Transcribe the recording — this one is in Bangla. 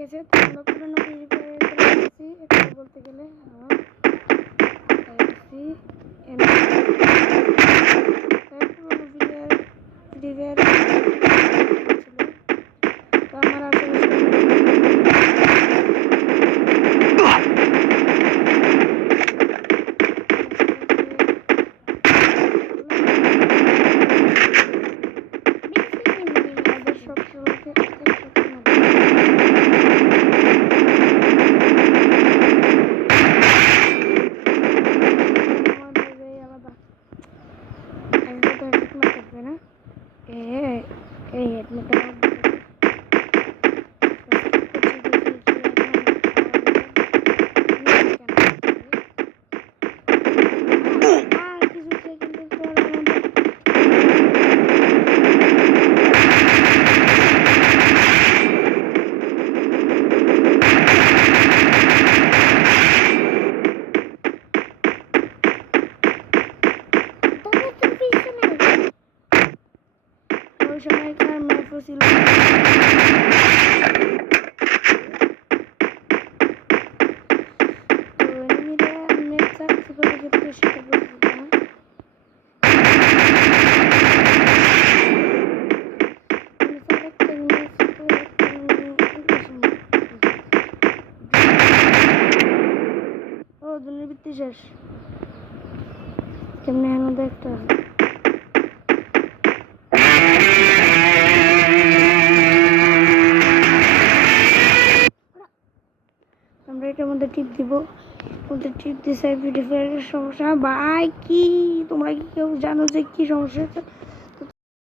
গেছে, তো আমরা পুরোনো ফ্রি ফায়ারে চলে এসেছি একটু বলতে গেলে। পুরোনো ফ্রি ফায়ার ছিল, তো আমার আশেপাশে ওই সময়কার ম্যাপও ছিল। তো এনিমিরা ম্যাপ চাচ্ছি করে যেতে সেটা বলছি না। ও দুর্নীতি শেষ কেমনে এখন দেখতে হবে। আমরা এটার মধ্যে টিপ দিব, মধ্যে টিপ দিছে ভিডিও ফেয়ারের সমস্যা। ভাই কি তোমরা কি কেউ জানো যে কি সমস্যা হচ্ছে?